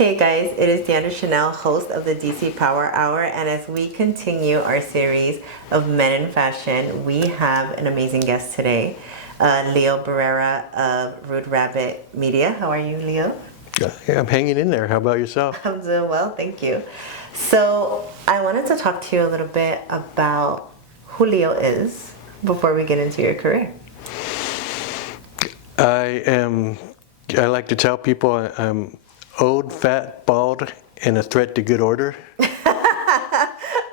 Hey guys, it is Deandra Chanel, host of the DC Power Hour, and as we continue our series of Men in Fashion, we have an amazing guest today, Leo Barrera of Rude Rabbit Media. How are you, Leo? Yeah, I'm hanging in there. How about yourself? I'm doing well, thank you. So I wanted to talk to you a little bit about who Leo is before we get into your career. I like to tell people I'm old, fat, bald, and a threat to good order.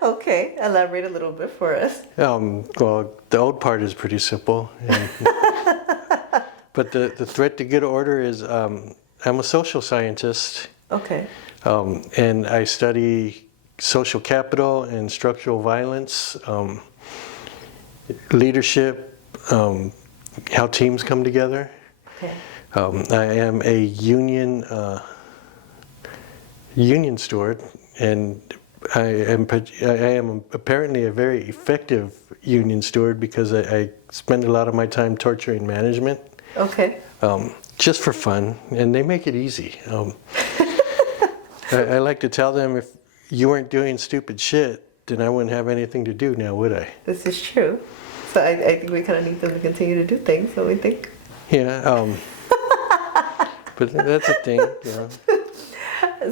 Okay, elaborate a little bit for us. Well, the old part is pretty simple. But the threat to good order is I'm a social scientist. Okay. And I study social capital and structural violence, leadership, how teams come together. Okay. I am a union steward, and I am apparently a very effective union steward because I spend a lot of my time torturing management. Okay. Just for fun, and they make it easy. I like to tell them, if you weren't doing stupid shit, then I wouldn't have anything to do now, would I? This is true. So I think we kind of need them to continue to do things, so we think. Yeah, but that's a thing, you know.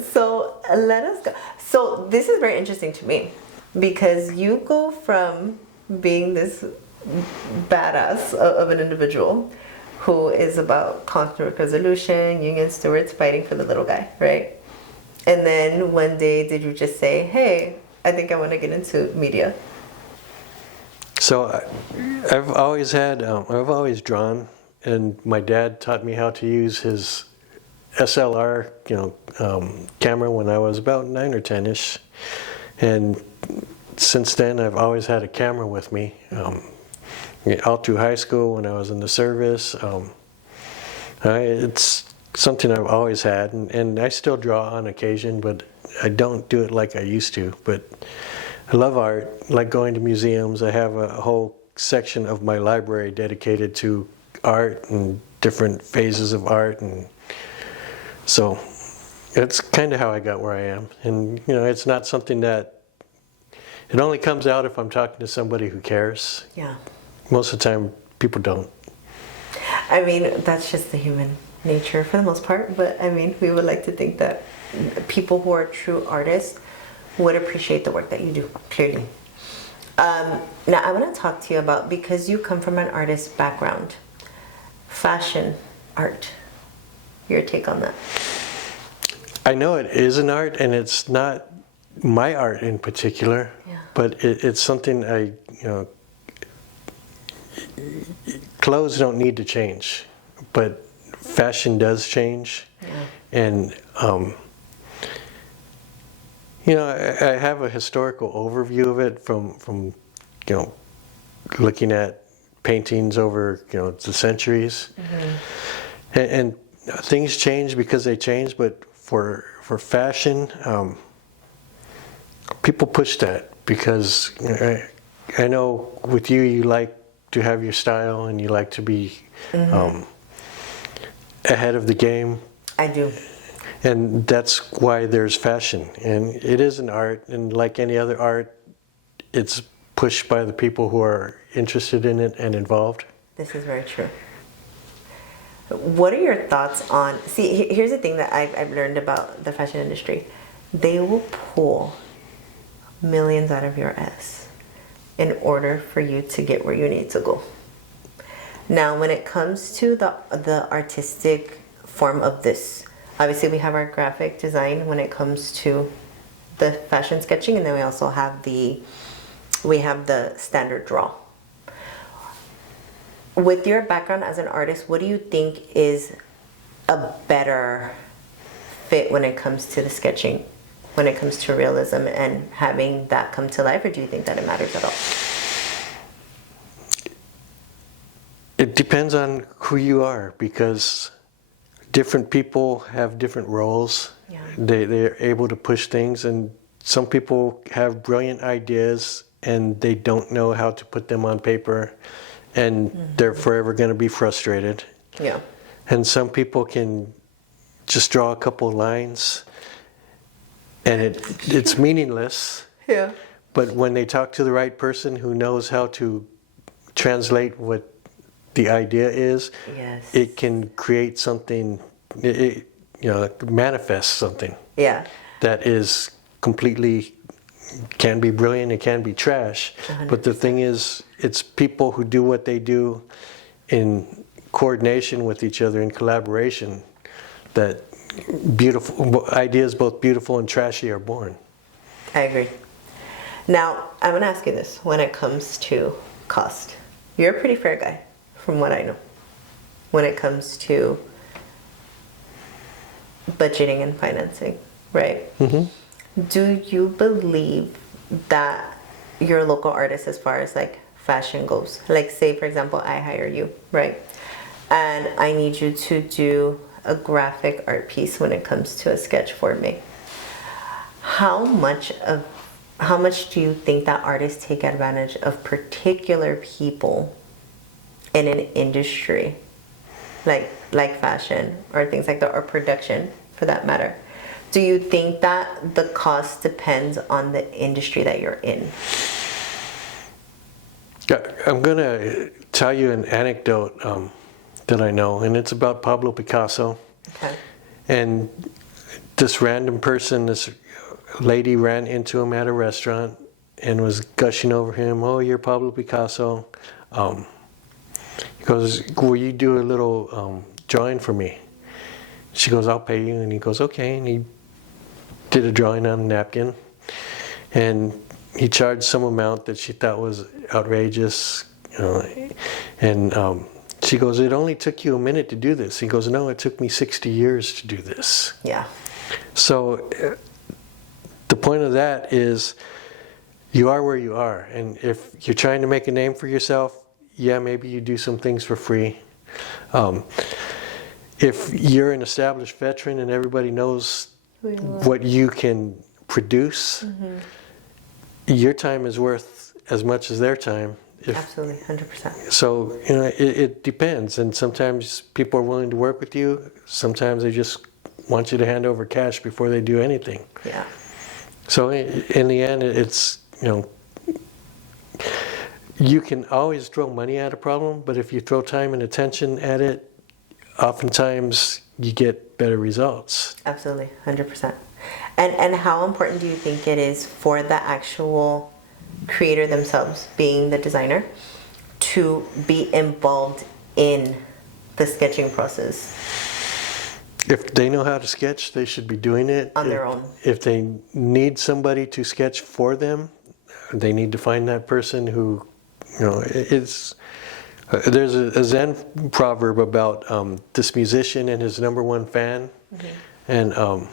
So let us go. So this is very interesting to me because you go from being this badass of an individual who is about conflict resolution, union stewards fighting for the little guy, right? And then one day did you just say, hey, I think I want to get into media? So I've always drawn, and my dad taught me how to use his SLR, camera when I was about 9 or 10ish, and since then I've always had a camera with me. All through high school, when I was in the service, it's something I've always had, and I still draw on occasion, but I don't do it like I used to. But I love art, like going to museums. I have a whole section of my library dedicated to art and different phases of art, and so it's kind of how I got where I am. And it's not something that, it only comes out if I'm talking to somebody who cares. Yeah. Most of the time, people don't. I mean, that's just the human nature for the most part. But I mean, we would like to think that people who are true artists would appreciate the work that you do, clearly. Now, I want to talk to you about, because you come from an artist background, fashion, art. Your take on that? I know it is an art, and it's not my art in particular, but it's something clothes don't need to change, but fashion does change. And I have a historical overview of it from looking at paintings over the centuries. And things change because they change, but for fashion, people push that because I know with you like to have your style and you like to be ahead of the game. I do. And that's why there's fashion. And it is an art, and like any other art, it's pushed by the people who are interested in it and involved. This is very true. What are your thoughts on, here's the thing that I've learned about the fashion industry. They will pull millions out of your ass in order for you to get where you need to go. Now, when it comes to the artistic form of this, obviously we have our graphic design when it comes to the fashion sketching, and then we also have the standard draw. With your background as an artist, what do you think is a better fit when it comes to the sketching, when it comes to realism and having that come to life, or do you think that it matters at all? It depends on who you are, because different people have different roles. Yeah. They're able to push things, and some people have brilliant ideas and they don't know how to put them on paper, and they're forever going to be frustrated. Yeah. And some people can just draw a couple lines, and it's meaningless. Yeah. But when they talk to the right person who knows how to translate what the idea is, Yes. it can create something, manifest something Yeah. that is completely, can be brilliant, it can be trash. 100%. But the thing is, it's people who do what they do in coordination with each other, in collaboration, that beautiful ideas, both beautiful and trashy, are born. I agree. Now, I'm going to ask you this. When it comes to cost, you're a pretty fair guy, from what I know, when it comes to budgeting and financing, right? Mm-hmm. Do you believe that your local artists, as far as like fashion goes, like say, for example, I hire you, right? And I need you to do a graphic art piece when it comes to a sketch for me. How much do you think that artists take advantage of particular people in an industry like fashion or things like that, or production for that matter? Do you think that the cost depends on the industry that you're in? I'm going to tell you an anecdote that I know, and it's about Pablo Picasso. Okay. And this random person, this lady, ran into him at a restaurant and was gushing over him. "Oh, you're Pablo Picasso." He goes, "Will you do a little drawing for me?" She goes, "I'll pay you." And he goes, "Okay." And he did a drawing on a napkin. And he charged some amount that she thought was outrageous. And she goes, "It only took you a minute to do this." He goes, "No, it took me 60 years to do this." Yeah. So the point of that is, you are where you are. And if you're trying to make a name for yourself, yeah, maybe you do some things for free. If you're an established veteran and everybody knows what you can produce, mm-hmm. your time is worth as much as their time. Absolutely, 100%. So, it depends. And sometimes people are willing to work with you. Sometimes they just want you to hand over cash before they do anything. Yeah. So in the end, it's, you can always throw money at a problem, but if you throw time and attention at it, oftentimes you get better results. Absolutely, 100%. And how important do you think it is for the actual creator themselves, being the designer, to be involved in the sketching process? If they know how to sketch, they should be doing it. On their own. If they need somebody to sketch for them, they need to find that person who, there's a Zen proverb about this musician and his number one fan. Mm-hmm. And,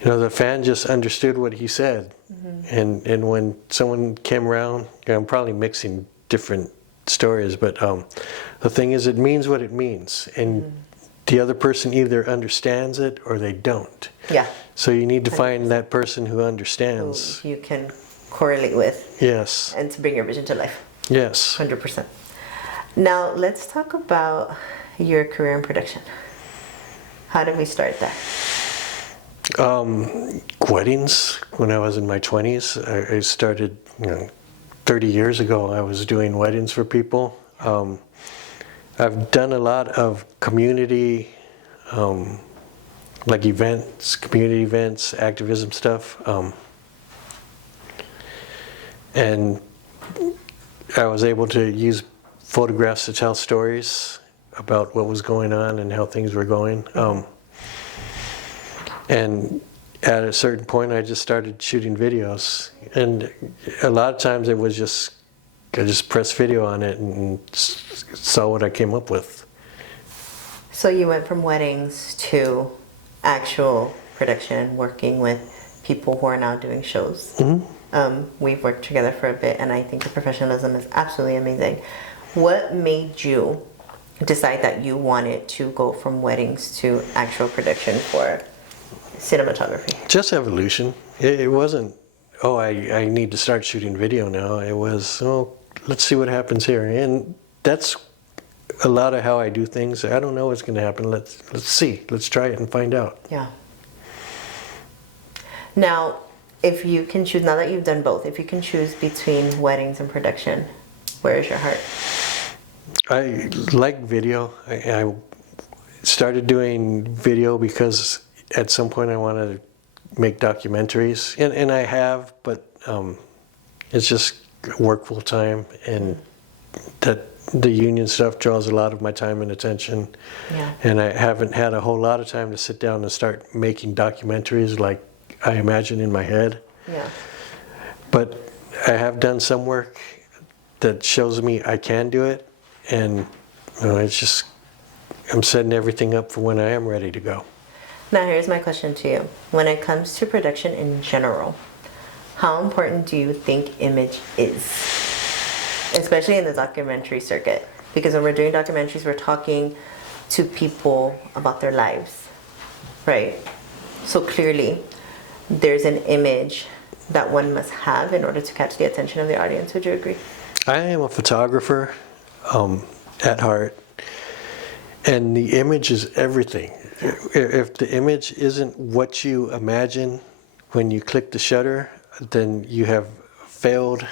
the fan just understood what he said. Mm-hmm. And when someone came around, I'm probably mixing different stories, but the thing is, it means what it means. And mm-hmm. the other person either understands it or they don't. Yeah. So you need to find that person who understands. Who you can correlate with. Yes. And to bring your vision to life. Yes. 100%. Now, let's talk about your career in production. How did we start that? Weddings. When I was in my 20s, I started, 30 years ago, I was doing weddings for people. I've done a lot of community, like events, community events, activism stuff. And I was able to use photographs to tell stories about what was going on and how things were going. And at a certain point, I just started shooting videos. And a lot of times it was I just pressed video on it and saw what I came up with. So you went from weddings to actual production, working with people who are now doing shows. Mm-hmm. We've worked together for a bit, and I think your professionalism is absolutely amazing. What made you decide that you wanted to go from weddings to actual production for cinematography? Just evolution. It wasn't, I need to start shooting video now. It was, let's see what happens here. And that's a lot of how I do things. I don't know what's going to happen. Let's see. Let's try it and find out. Yeah. Now, if you can choose, now that you've done both, if you can choose between weddings and production, where is your heart? I like video. I started doing video because at some point I wanted to make documentaries, and I have, but it's just work full time, and that the union stuff draws a lot of my time and attention. Yeah. And I haven't had a whole lot of time to sit down and start making documentaries like I imagine in my head. Yeah. But I have done some work that shows me I can do it, and it's just, I'm setting everything up for when I am ready to go. Now here's my question to you. When it comes to production in general, how important do you think image is? Especially in the documentary circuit. Because when we're doing documentaries, we're talking to people about their lives, right? So clearly, there's an image that one must have in order to catch the attention of the audience. Would you agree? I am a photographer at heart, and the image is everything. If the image isn't what you imagine when you click the shutter, then you have failed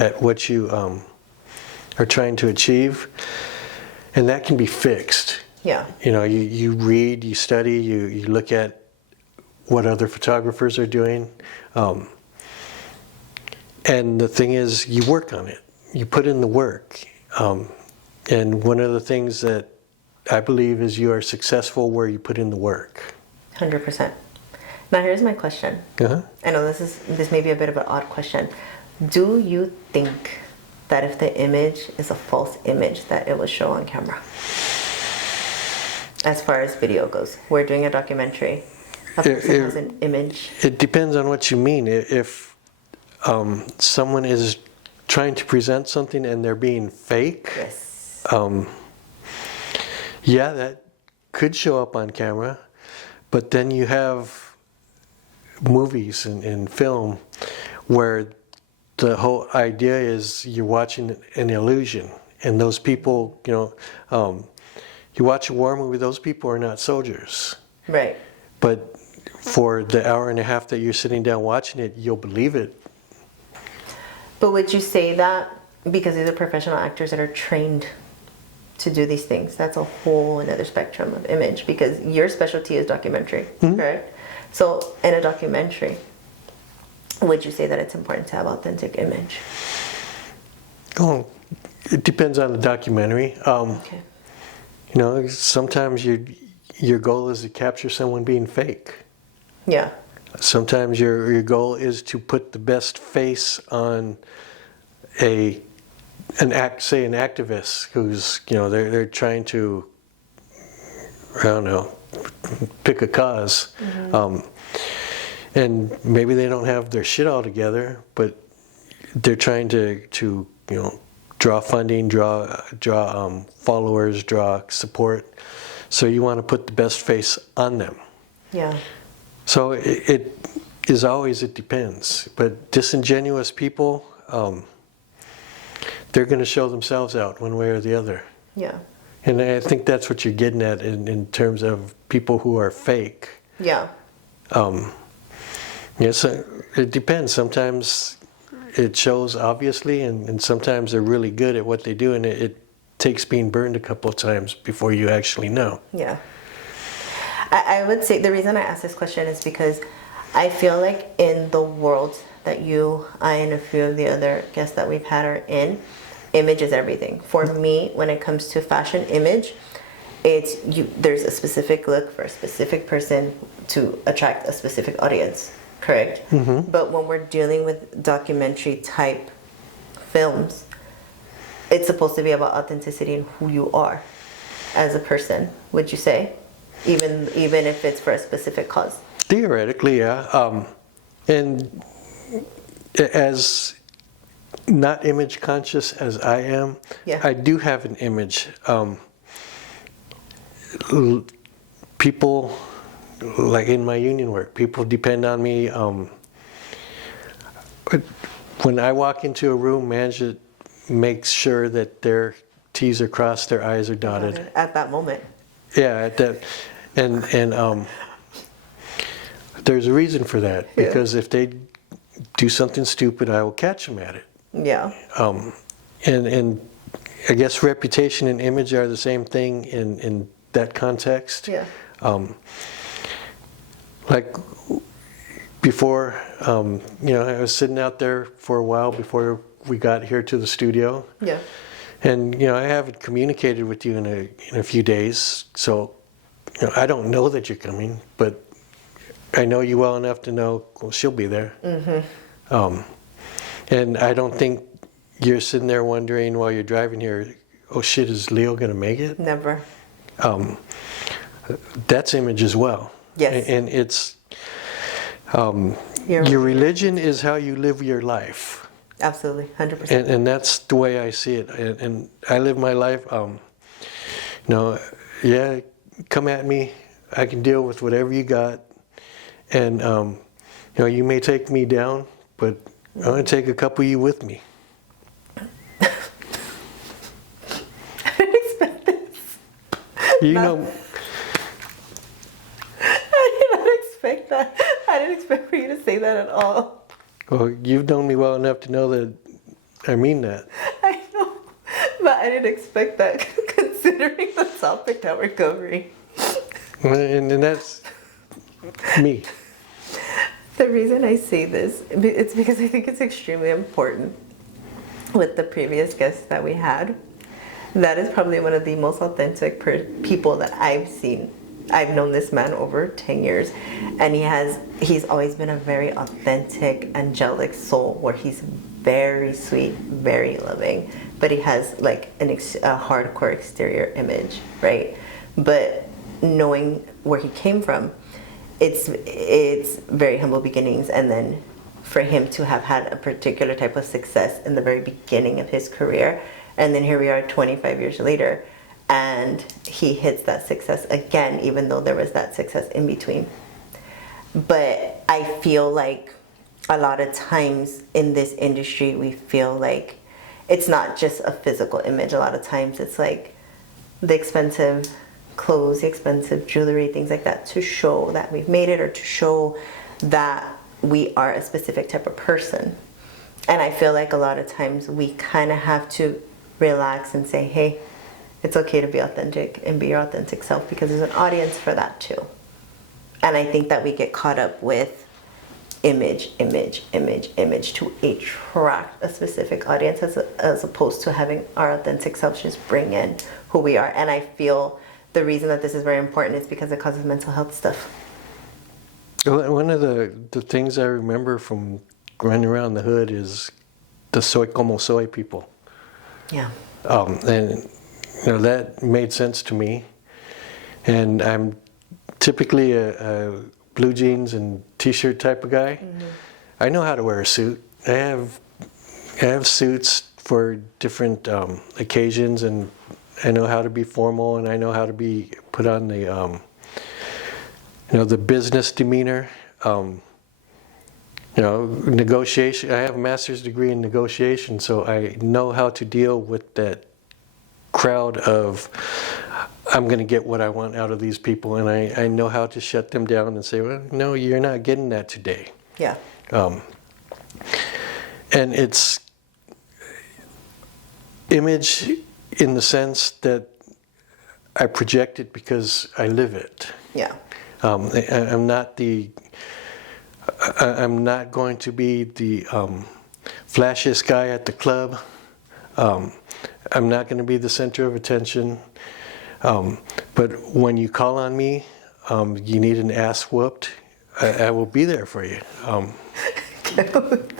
at what you are trying to achieve, and that can be fixed. Yeah. You read, you study, you look at what other photographers are doing, and the thing is, you work on it. You put in the work, and one of the things that I believe is you are successful where you put in the work. 100%. Now here's my question. Uh-huh. I know this may be a bit of an odd question. Do you think that if the image is a false image, that it will show on camera? As far as video goes, we're doing a documentary. A person has an image. It depends on what you mean. If someone is trying to present something and they're being fake, Yes. Yeah, that could show up on camera. But then you have movies and film where the whole idea is you're watching an illusion, and those people, you watch a war movie, those people are not soldiers. Right. But for the hour and a half that you're sitting down watching it, you'll believe it. But would you say that because these are professional actors that are trained to do these things? That's a whole another spectrum of image, because your specialty is documentary, correct? So in a documentary, would you say that it's important to have authentic image? Oh, it depends on the documentary. Okay. Sometimes your goal is to capture someone being fake. Yeah. Sometimes your goal is to put the best face on an activist who's, they're trying to, I don't know, pick a cause. And maybe they don't have their shit all together, but they're trying to draw funding, draw followers, draw support. So you want to put the best face on them. Yeah. So it depends. But disingenuous people, they're going to show themselves out one way or the other. Yeah. And I think that's what you're getting at in terms of people who are fake. Yeah. Yes, it depends. Sometimes it shows obviously, and sometimes they're really good at what they do, and it takes being burned a couple of times before you actually know. Yeah. I would say the reason I ask this question is because I feel like in the world that you, I, and a few of the other guests that we've had are in, image is everything. For me, when it comes to fashion image, there's a specific look for a specific person to attract a specific audience, correct? But when we're dealing with documentary type films, it's supposed to be about authenticity and who you are as a person, would you say? Even if it's for a specific cause. Theoretically, yeah. And as not image conscious as I am, Yeah. I do have an image. People, like in my union work, people depend on me. When I walk into a room, management makes sure that they're T's are crossed, their I's are dotted. At that moment. Yeah, at that, and there's a reason for that, Yeah. because if they do something stupid, I will catch them at it. Yeah. And I guess reputation and image are the same thing in that context. Yeah. Like before, I was sitting out there for a while before we got here to the studio. Yeah. And, I haven't communicated with you in a few days, so, I don't know that you're coming, but I know you well enough to know, well, she'll be there. Mm-hmm. And I don't think you're sitting there wondering while you're driving here, oh shit, is Leo going to make it? Never. That's image as well. Yes. And it's, your religion is how you live your life. Absolutely. 100%. And that's the way I see it. And I live my life, yeah, come at me. I can deal with whatever you got. And, you may take me down, but I'm going to take a couple of you with me. I didn't expect this. I did not expect that. I didn't expect for you to say that at all. Well, you've known me well enough to know that I mean that. I know, but I didn't expect that considering the topic that we're covering. And that's me. The reason I say this, it's because I think it's extremely important with the previous guests that we had. That is probably one of the most authentic people that I've seen. I've known this man over 10 years, and he's always been a very authentic, angelic soul where he's very sweet, very loving, but he has like a hardcore exterior image, right? But knowing where he came from, it's very humble beginnings, and then for him to have had a particular type of success in the very beginning of his career, and then here we are 25 years later, and he hits that success again, even though there was that success in between. But I feel like a lot of times in this industry, we feel like it's not just a physical image. A lot of times it's like the expensive clothes, the expensive jewelry, things like that, to show that we've made it, or to show that we are a specific type of person. And I feel like a lot of times we kind of have to relax and say, hey, it's okay to be authentic and be your authentic self, because there's an audience for that too. And I think that we get caught up with image to attract a specific audience, as opposed to having our authentic self just bring in who we are. And I feel the reason that this is very important is because it causes mental health stuff. One of the things I remember from running around the hood is the soy como soy people. Yeah. And that made sense to me. And I'm typically a blue jeans and t-shirt type of guy. Mm-hmm. I know how to wear a suit. I have suits for different occasions, and I know how to be formal, and I know how to be put on the the business demeanor. Negotiation. I have a master's degree in negotiation, so I know how to deal with that crowd of, I'm going to get what I want out of these people, and I know how to shut them down and say, well, no, you're not getting that today. Yeah. And it's image in the sense that I project it because I live it. Yeah. I'm not going to be the flashiest guy at the club. I'm not going to be the center of attention. But when you call on me, you need an ass whooped, I will be there for you. And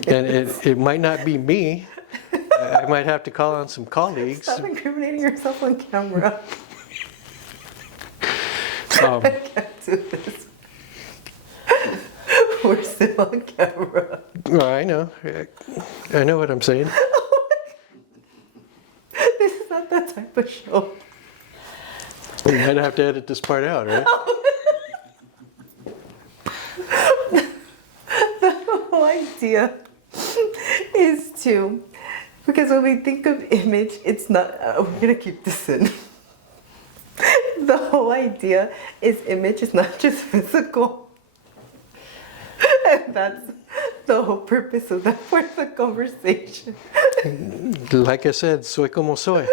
it might not be me. I might have to call on some colleagues. Stop incriminating yourself on camera. Um, I can't do this. We're still on camera. Well, I know. I know what I'm saying. This is not that type of show. You might have to edit this part out, right? The whole idea is to Because when we think of image, it's not, we're gonna keep this in. The whole idea is image is not just physical. And that's the whole purpose of that part of the conversation. Like I said, soy como soy.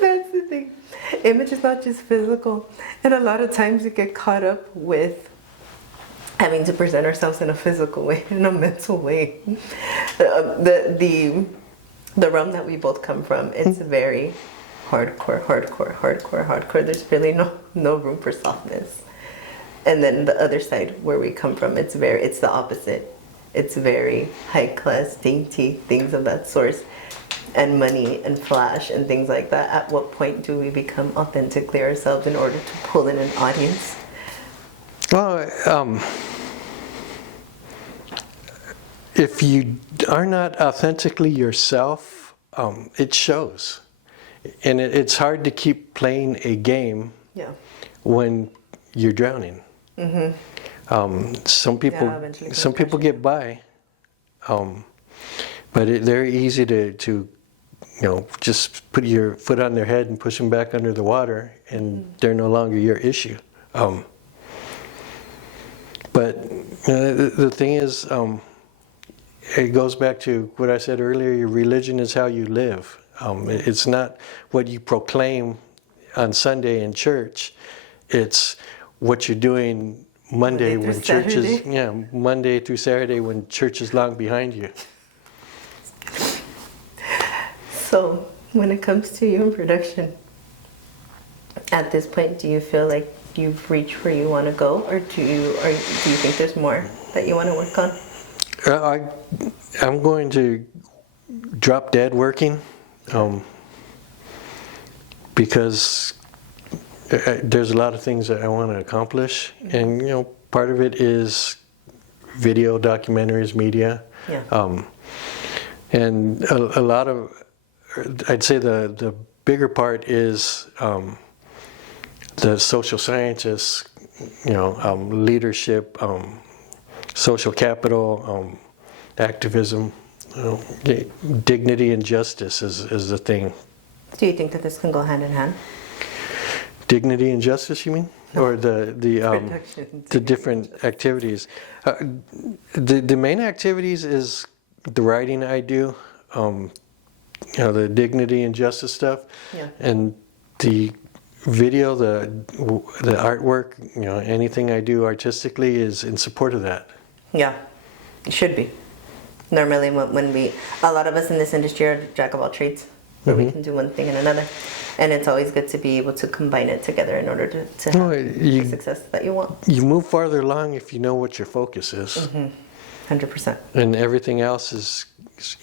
That's the thing. Image is not just physical. And a lot of times we get caught up with having to present ourselves in a physical way, in a mental way. The realm that we both come from, it's very hardcore. There's really no room for softness. And then the other side where we come from, it's the opposite. It's very high class, dainty, things of that sort, and money and flash and things like that. At what point do we become authentically ourselves in order to pull in an audience? Well, if you are not authentically yourself, it shows. And it's hard to keep playing a game when you're drowning. Some people get by, but they're easy to just put your foot on their head and push them back under the water, and they're no longer your issue. But the thing is, it goes back to what I said earlier, your religion is how you live. It's not what you proclaim on Sunday in church. It's what you're doing Monday when church is, Monday through Saturday when church is long behind you. So when it comes to you in production, at this point, do you feel like you've reached where you want to go, or do you think there's more that you want to work on? I'm going to drop dead working, because there's a lot of things that I want to accomplish, and part of it is video, documentaries, media, and a lot of, I'd say the bigger part is the social scientists, leadership, social capital, activism, dignity and justice is the thing. Do you think that this can go hand in hand? Dignity and justice, you mean? Or the different activities? The main activities is the writing I do, the dignity and justice stuff, and the video, the artwork, anything I do artistically is in support of that. Yeah, it should be. Normally, a lot of us in this industry are jack of all trades, where we can do one thing and another, and it's always good to be able to combine it together in order to have the success that you want. You move farther along if you know what your focus is. 100%. And everything else is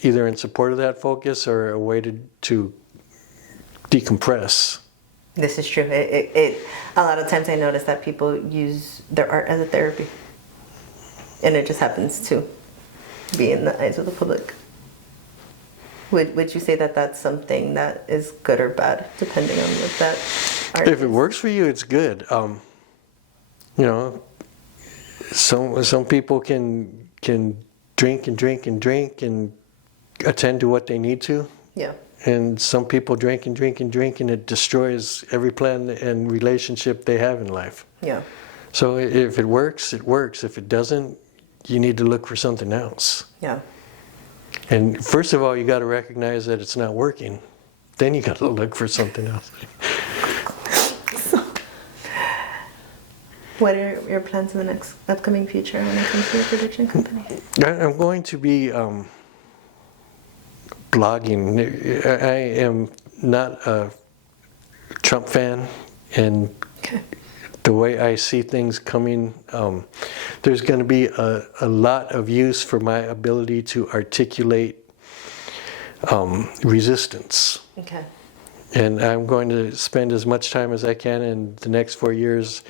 either in support of that focus or a way to decompress. This is true. A lot of times I notice that people use their art as a therapy, and it just happens to be in the eyes of the public. Would you say that that's something that is good or bad, depending on what that art is? If it works for you, it's good. Some people can drink and attend to what they need to. Yeah. And some people drink and it destroys every plan and relationship they have in life. Yeah. So if it works, it works. If it doesn't, you need to look for something else. Yeah. And first of all, you got to recognize that it's not working. Then you got to look for something else. So, what are your plans in the next upcoming future when it comes to your production company? I'm going to be blogging. I am not a Trump fan, and the way I see things coming, there's going to be a lot of use for my ability to articulate resistance. Okay. And I'm going to spend as much time as I can in the next 4 years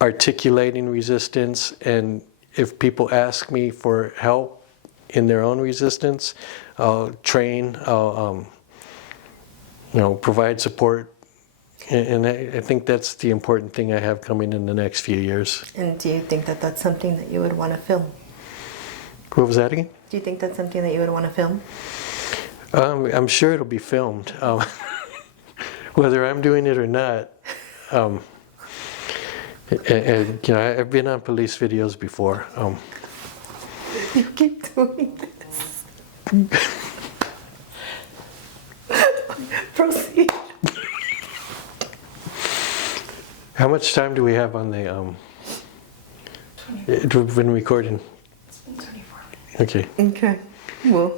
articulating resistance, and if people ask me for help in their own resistance, I'll train, I'll provide support. And I think that's the important thing I have coming in the next few years. And do you think that that's something that you would want to film? What was that again? Do you think that's something that you would want to film? I'm sure it'll be filmed. Whether I'm doing it or not. And you know, I've been on police videos before. You keep doing this. Proceed. How much time do we have on the We've been recording. It's been 24 minutes. Okay. Okay. Well,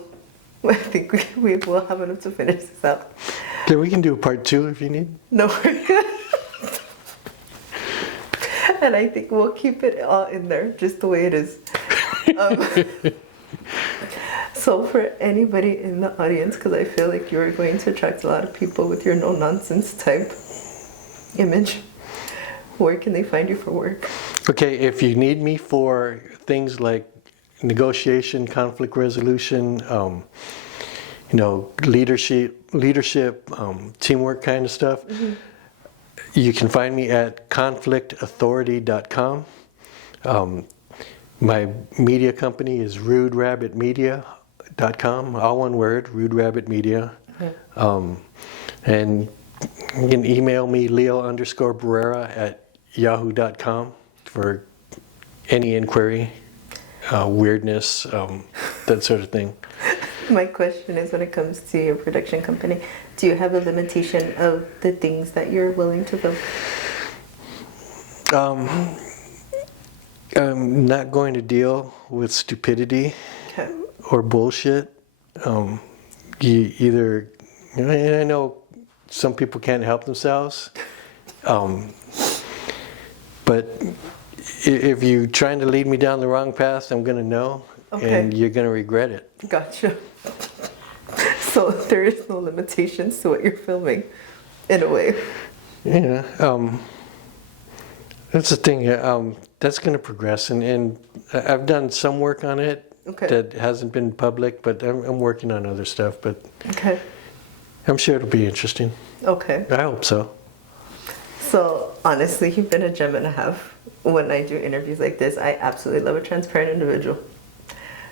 I think we will have enough to finish this up. Okay, we can do part 2 if you need. No, we're good. And I think we'll keep it all in there, just the way it is. So for anybody in the audience, because I feel like you're going to attract a lot of people with your no-nonsense type image, where can they find you for work? Okay, if you need me for things like negotiation, conflict resolution, you know, leadership, teamwork kind of stuff, you can find me at conflictauthority.com. My media company is ruderabbitmedia.com, all one word, Rude Rabbit Media. And you can email me, leo_barrera@yahoo.com for any inquiry, weirdness, that sort of thing. My question is, when it comes to your production company, do you have a limitation of the things that you're willing to film? I'm not going to deal with stupidity Okay. or bullshit. You either, and I know some people can't help themselves, but if you're trying to lead me down the wrong path, I'm going to know, and you're going to regret it. Gotcha. So there is no limitations to what you're filming, in a way. Yeah, that's the thing. That's going to progress, and I've done some work on it that hasn't been public, but I'm working on other stuff. But I'm sure it'll be interesting. Okay. I hope so. So honestly, you've been a gem and a half. When I do interviews like this, I absolutely love a transparent individual.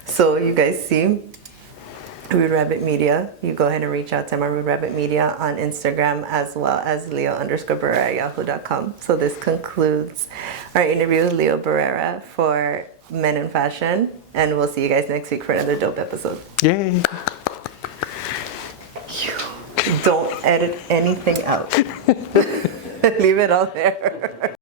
So you guys see Rude Rabbit Media. You go ahead and reach out to my Rude Rabbit Media on Instagram, as well as leo_barrera@yahoo.com. So this concludes our interview with Leo Barrera for Men in Fashion, and we'll see you guys next week for another dope episode. Yay! Don't edit anything out. Leave it all there.